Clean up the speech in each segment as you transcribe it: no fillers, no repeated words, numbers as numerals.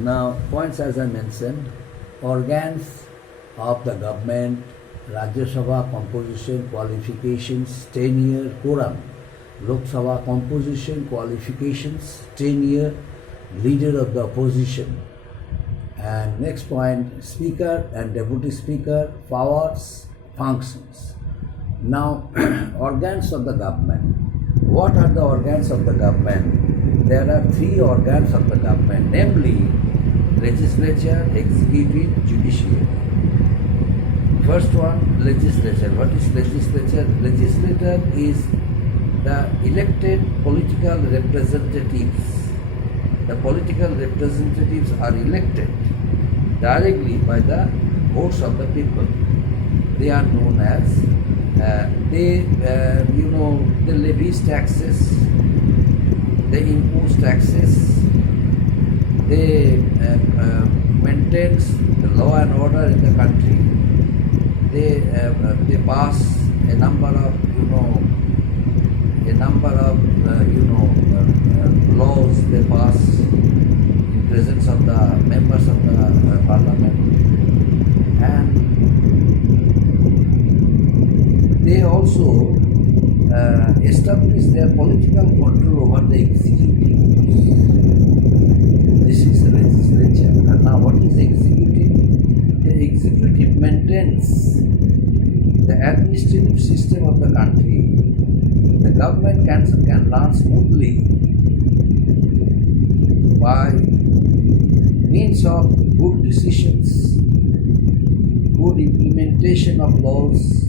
Now, points as I mentioned, organs of the government, Rajya Sabha composition, qualifications, tenure, quorum. Lok Sabha composition, qualifications, tenure, leader of the opposition. And next point, speaker and deputy speaker, powers, functions. Now, organs of the government. What are the organs of the government? There are three organs of the government, namely legislature, executive, judiciary. First one, legislature. What is legislature? Legislature is the elected political representatives. The political representatives are elected directly by the votes of the people. They are known as they levy taxes, they impose taxes, they maintain the law and order in the country. They pass a number of laws. They pass in presence of the members of the parliament, and they also establish their political control over the executive. This is the legislature. And now, what is the executive? The executive maintains the administrative system of the country. The government can run smoothly by means of good decisions, good implementation of laws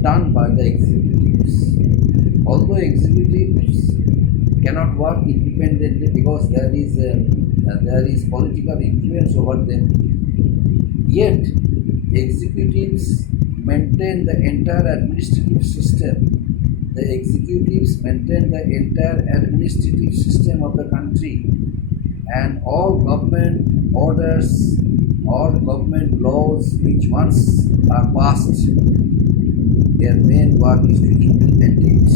done by the executives. Although executives cannot work independently because there is political influence over them, yet executives maintain the entire administrative system. The executives maintain the entire administrative system of the country, and all government orders, all government laws which once are passed, their main work is to implement it.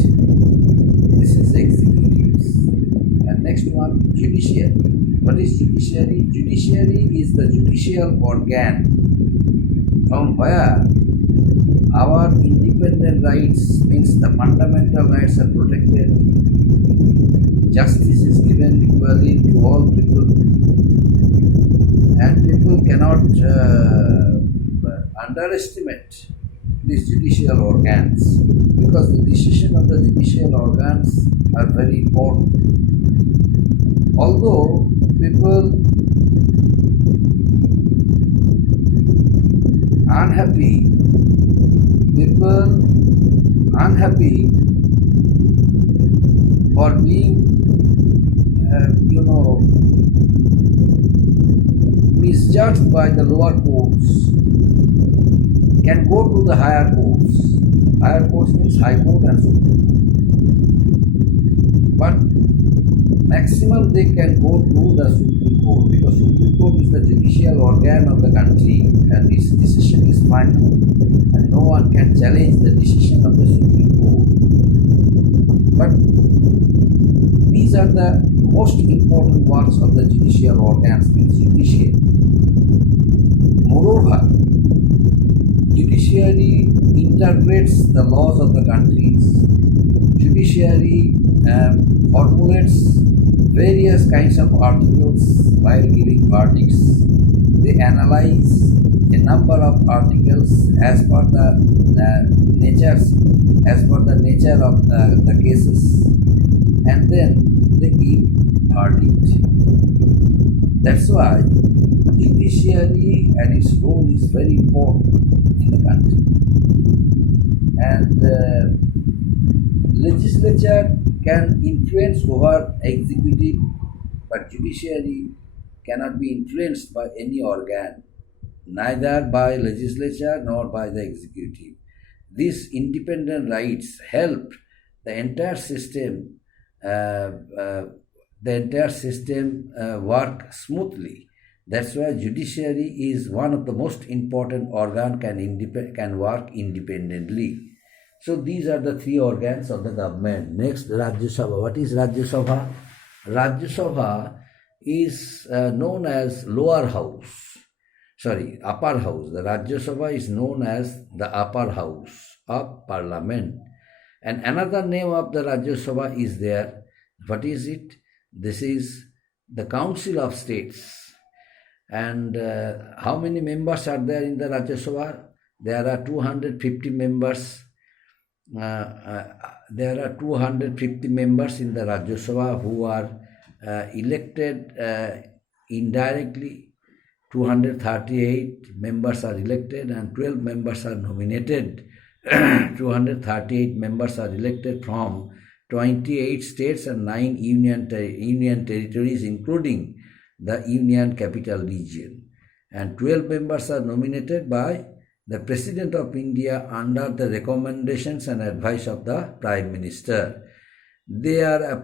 This is the executives. And next one, judiciary. What is judiciary? Judiciary is the judicial organ from where our independent rights, means the fundamental rights, are protected. Justice is given equally to all people, and people cannot underestimate these judicial organs, because the decision of the judicial organs are very important. Although people unhappy for being misjudged by the lower courts can go to the higher courts. Higher courts means High Court and Supreme Court. But maximum they can go to the Supreme Court, because Supreme Court is the judicial organ of the country and its decision is final, and no one can challenge the decision of the Supreme Court. But these are the most important works of the judicial organs, means judiciary. Moreover, judiciary interprets the laws of the countries. Judiciary formulates various kinds of articles while giving verdicts. They analyze a number of articles as per the nature of the cases, and then they give verdict. That's why judiciary and its role is very important in the country. And legislature can influence over executive, but judiciary cannot be influenced by any organ, neither by legislature nor by the executive. These independent rights help the entire system work smoothly. That's why judiciary is one of the most important organ can work independently. So these are the three organs of the government. Next, Rajya Sabha. What is Rajya Sabha? Rajya Sabha is known as lower house, upper house. The Rajya Sabha is known as the upper house of parliament. And another name of the Rajya Sabha is there. What is it? This is the Council of States. And how many members are there in the Rajya Sabha? There are 250 members. There are 250 members in the Rajya Sabha who are elected indirectly. 238 members are elected and 12 members are nominated. 238 members are elected from 28 states and 9 union territories, including the Union Capital Region. And 12 members are nominated by the President of India under the recommendations and advice of the Prime Minister. They are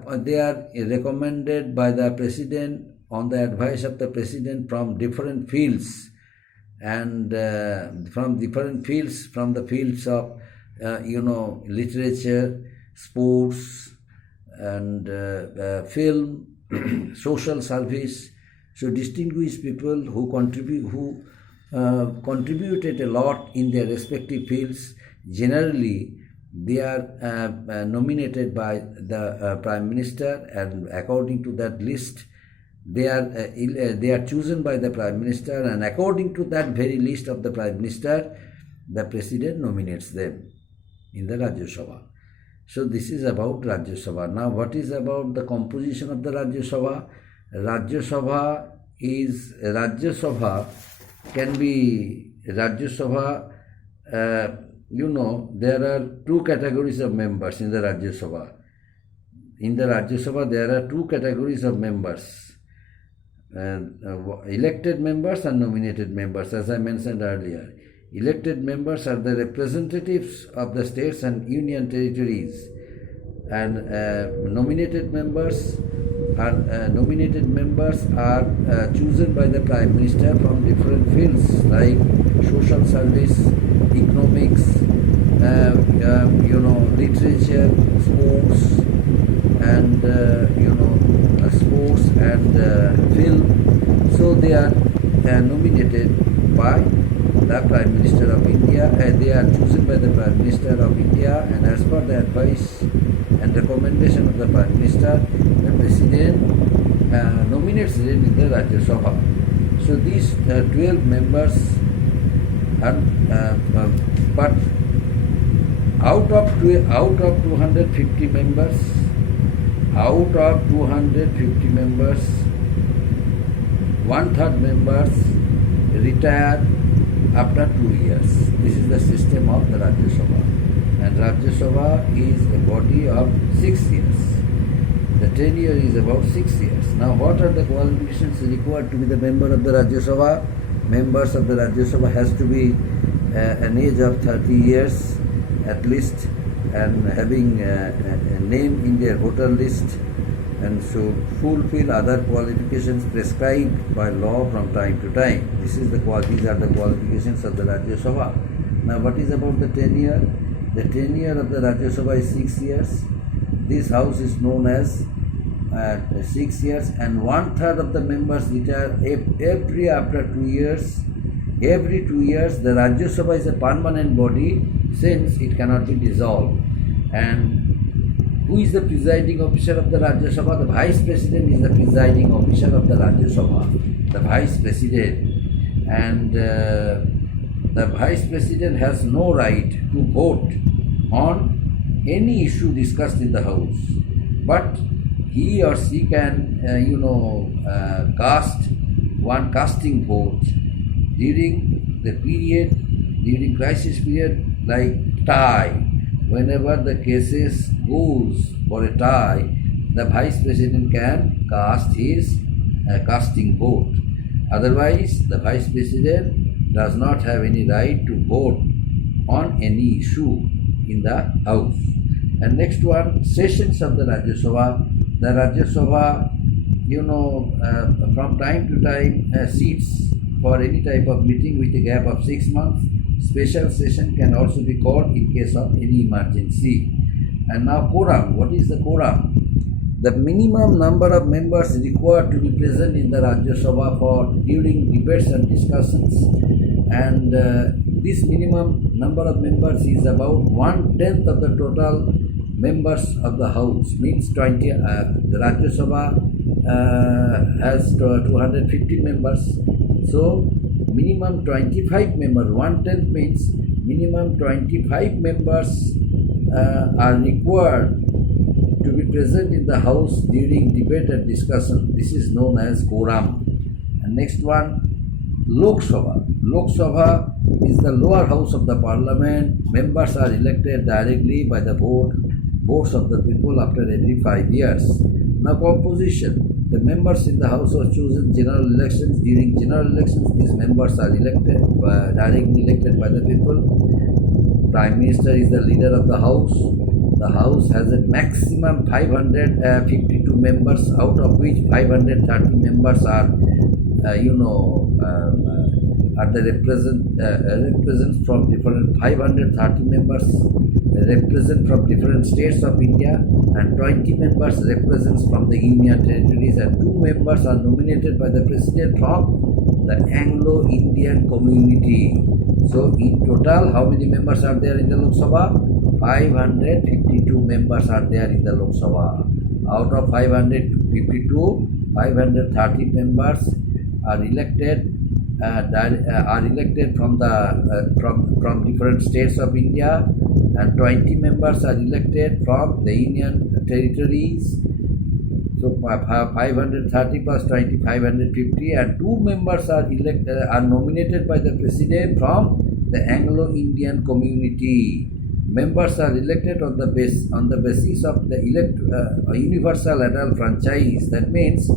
recommended by the President on the advice of the President from different fields, and from the fields of literature, sports, and film, social service. So distinguished people who contributed a lot in their respective fields. Generally, they are nominated by the Prime Minister, and according to that list, they are chosen by the Prime Minister, and according to that very list of the Prime Minister, the President nominates them in the Rajya Sabha. So this is about Rajya Sabha. Now, what is about the composition of the Rajya Sabha? Rajya Sabha can be there are two categories of members in the Rajya Sabha. In the Rajya Sabha, there are two categories of members, elected members and nominated members, as I mentioned earlier. Elected members are the representatives of the states and union territories, and nominated members are chosen by the Prime Minister from different fields like social service, economics, literature, sports, and film. So they are nominated by the Prime Minister of India, and they are chosen by the Prime Minister of India, and as per the advice and recommendation of the Prime Minister, the President nominates them in the Rajya Sabha. So these 12 members are, but out of 250 members, 1/3 members retire after 2 years. This is the system of the Rajya Sabha. And Rajya Sabha is a body of 6 years. The tenure is about 6 years. Now, what are the qualifications required to be the member of the Rajya Sabha? Members of the Rajya Sabha has to be an age of 30 years at least, and having a name in their voter list, and so fulfill other qualifications prescribed by law from time to time. These are the qualifications of the Rajya Sabha. Now, what is about the tenure? The tenure of the Rajya Sabha is 6 years. This house is known as 6 years, and 1/3 of the members retire after 2 years. Every 2 years, the Rajya Sabha is a permanent body since it cannot be dissolved. And who is the presiding officer of the Rajya Sabha? The Vice President is the presiding officer of the Rajya Sabha. The Vice President. And the Vice President has no right to vote on any issue discussed in the House. But he or she can, cast one casting vote during crisis period, like tie. Whenever the cases goes for a tie, the Vice President can cast his casting vote. Otherwise, the Vice President does not have any right to vote on any issue in the House. And next one, sessions of the Rajya Sabha. The Rajya Sabha, from time to time seats for any type of meeting with a gap of 6 months. Special session can also be called in case of any emergency. And now quorum. What is the quorum? The minimum number of members required to be present in the Rajya Sabha for during debates and discussions, and this minimum number of members is about 1/10 of the total members of the House, means 20. The Rajya Sabha has 250 members, so minimum 25 members. 1/10 means minimum 25 members are required to be present in the House during debate and discussion. This is known as quorum. And next one, Lok Sabha. Lok Sabha is the lower house of the parliament. Members are elected directly by the votes of the people after every 5 years. Now composition. The members in the house are chosen general elections. During general elections, these members are elected directly elected by the people. Prime Minister is the leader of the house. The house has a maximum 552 members, out of which 530 members are the represent from different 530 members represent from different states of India, and 20 members represents from the Union territories, and 2 members are nominated by the President from the Anglo-Indian community. So in total, how many members are there in the Lok Sabha? 552 members are there in the Lok Sabha. Out of 552, 530 members are elected from from different states of India, and 20 members are elected from the Union territories. So 530 plus 20, 550, and 2 members are nominated by the President from the Anglo-Indian community. Members are elected on the basis of the universal adult franchise. That means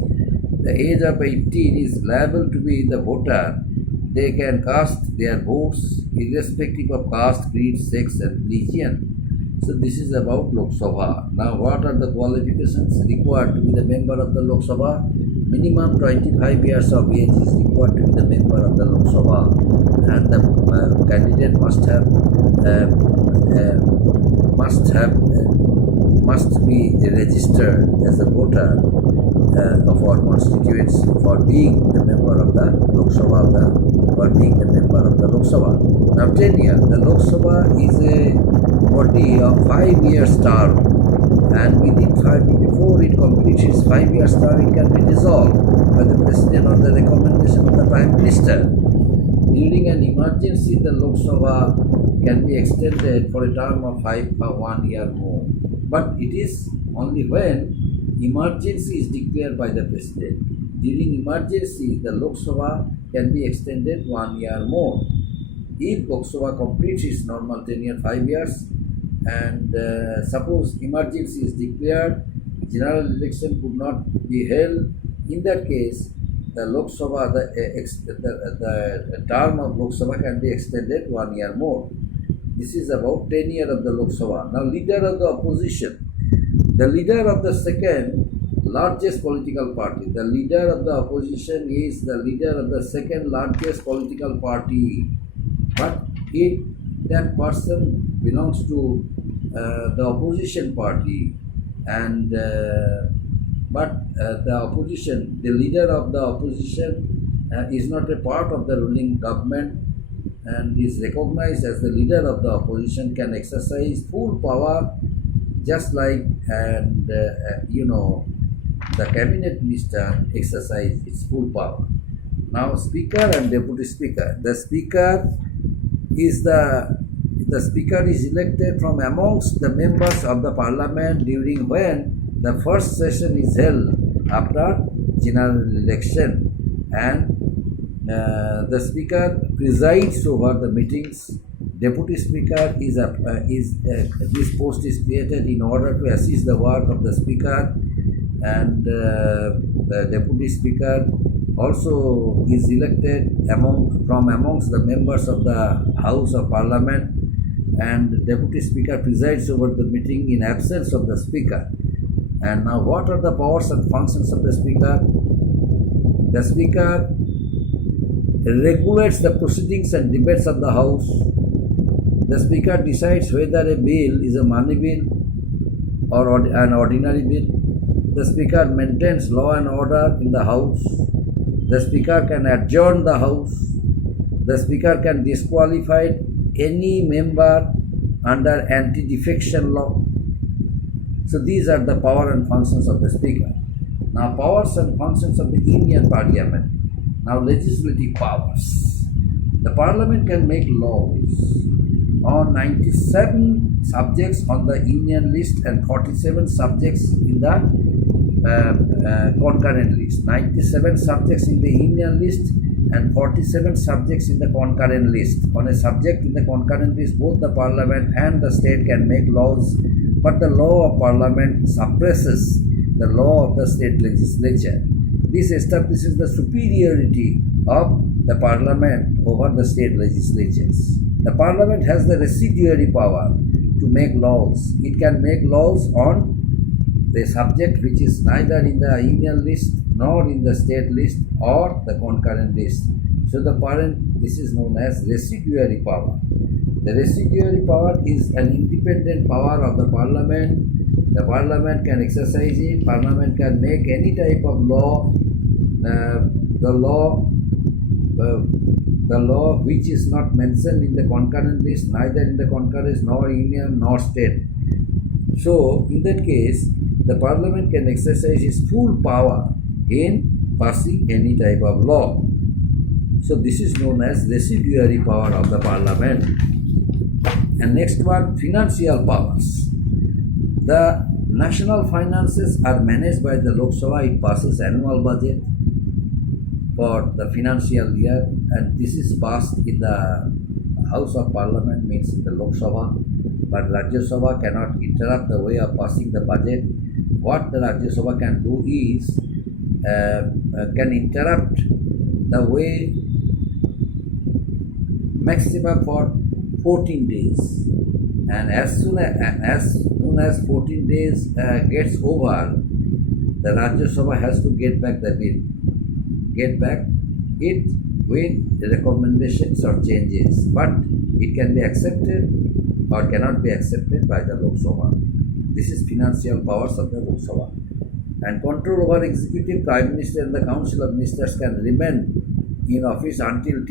the age of 18 is liable to be the voter. They can cast their votes irrespective of caste, creed, sex, and religion. So this is about Lok Sabha. Now what are the qualifications required to be the member of the Lok Sabha? Minimum 25 years of age is required to be the member of the Lok Sabha, and the candidate must be registered as a voter of our constituents for being the member of the Lok Sabha, for being the member of the Lok Sabha. Now tenure. The Lok Sabha is a body of 5 years term, and before it completes its 5 years term, it can be dissolved by the President on the recommendation of the Prime Minister. During an emergency, the Lok Sabha can be extended for a term of 1 year more, but it is only when emergency is declared by the President. During emergency, the Lok Sabha can be extended 1 year more. If Lok Sabha completes its normal tenure 5 years, and suppose emergency is declared, general election could not be held, in that case, the Lok Sabha, the term of Lok Sabha can be extended 1 year more. This is about tenure of the Lok Sabha. Now, leader of the opposition. The leader of the second largest political party. The leader of the opposition is the leader of the second largest political party. But if that person belongs to the opposition party, and the leader of the opposition is not a part of the ruling government and is recognized as the leader of the opposition, can exercise full power, just like the cabinet minister exercise its full power. Now, speaker and deputy speaker. The speaker is elected from amongst the members of the parliament during when the first session is held after general election, and the speaker presides over the meetings. Deputy speaker this post is created in order to assist the work of the speaker, and the deputy speaker also is elected from amongst the members of the House of Parliament, and the deputy speaker presides over the meeting in absence of the speaker. And now, what are the powers and functions of the speaker? The speaker regulates the proceedings and debates of the House. The speaker decides whether a bill is a money bill or an ordinary bill. The Speaker maintains law and order in the House. The Speaker can adjourn the House. The Speaker can disqualify any member under anti-defection law. So these are the power and functions of the Speaker. Now powers and functions of the Indian Parliament. Now legislative powers. The Parliament can make laws on 97 subjects on the Union list and 47 subjects in the concurrent list. 97 subjects in the Union list and 47 subjects in the concurrent list. On a subject in the concurrent list, both the Parliament and the state can make laws, but the law of Parliament suppresses the law of the state legislature. This establishes the superiority of the Parliament over the state legislatures. The Parliament has the residuary power to make laws. It can make laws on the subject which is neither in the Union list nor in the state list or the concurrent list. So this is known as residuary power. The residuary power is an independent power of the Parliament. The Parliament can exercise it. Parliament can make any type of law. The law which is not mentioned in the concurrent list, neither in the concurrent nor Union nor state. So in that case, the Parliament can exercise its full power in passing any type of law. So this is known as residuary power of the Parliament. And next one, financial powers. The national finances are managed by the Lok Sabha. It passes annual budget for the financial year, and this is passed in the House of Parliament, means in the Lok Sabha. But Rajya Sabha cannot interrupt the way of passing the budget. What the Rajya Sabha can do is can interrupt the way maximum for 14 days, and as soon as 14 days gets over, the Rajya Sabha has to get back the bill, get back it with recommendations or changes, but it can be accepted or cannot be accepted by the Lok Sabha. This is financial powers of the Lok Sabha. And control over executive, Prime Minister and the Council of Ministers can remain in office until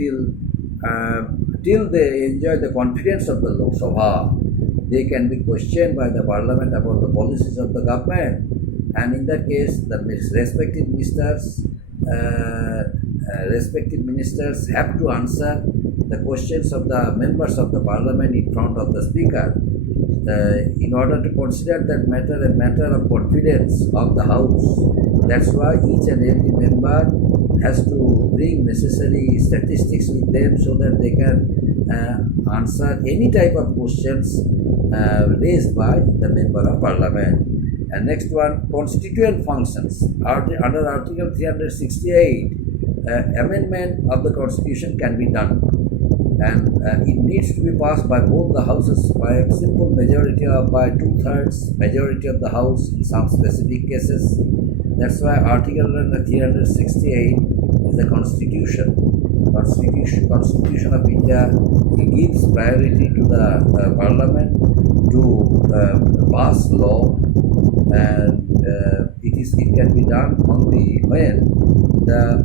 till they enjoy the confidence of the Lok Sabha. They can be questioned by the Parliament about the policies of the government, and in that case, the respective ministers have to answer the questions of the members of the Parliament in front of the Speaker. In order to consider that matter a matter of confidence of the House, that's why each and every member has to bring necessary statistics with them so that they can answer any type of questions raised by the member of Parliament. And next one, constituent functions. Under Article 368, amendment of the Constitution can be done, and it needs to be passed by both the houses by a simple majority of by 2/3 majority of the House in some specific cases. That's why Article 368 is the Constitution of India. It gives priority to the Parliament to pass law, and it can be done only when the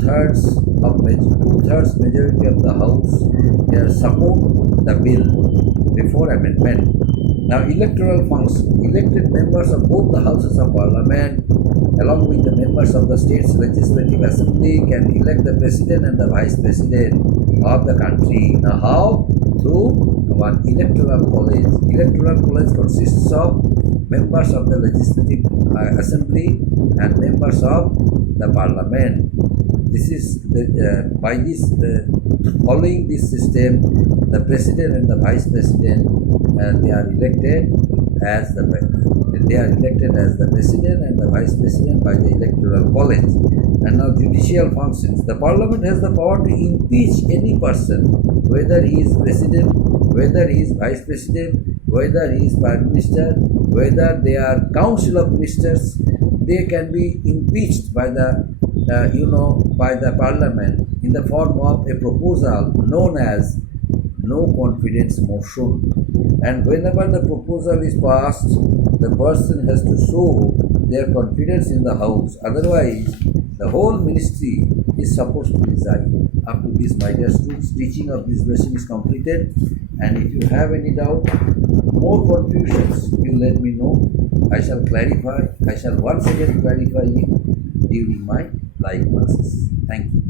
2/3 majority of the House support the bill before amendment. Now, electoral functions. Elected members of both the Houses of Parliament, along with the members of the state's legislative assembly, can elect the president and the vice president of the country. Now, how? Through one electoral college. Electoral college consists of members of the legislative assembly and members of the Parliament. This is following this system, the president and the vice president they are elected as the president and the vice president by the electoral college. And now judicial functions. The Parliament has the power to impeach any person, whether he is president, whether he is vice president, whether he is prime minister, whether they are council of ministers. They can be impeached by the by the Parliament in the form of a proposal known as no confidence motion. And whenever the proposal is passed, the person has to show their confidence in the house. Otherwise, the whole ministry is supposed to resign. Up to this, my dear students, teaching of this lesson is completed. And if you have any doubt, more confusions, you let me know. I shall clarify. I shall once again clarify you during my live classes. Thank you.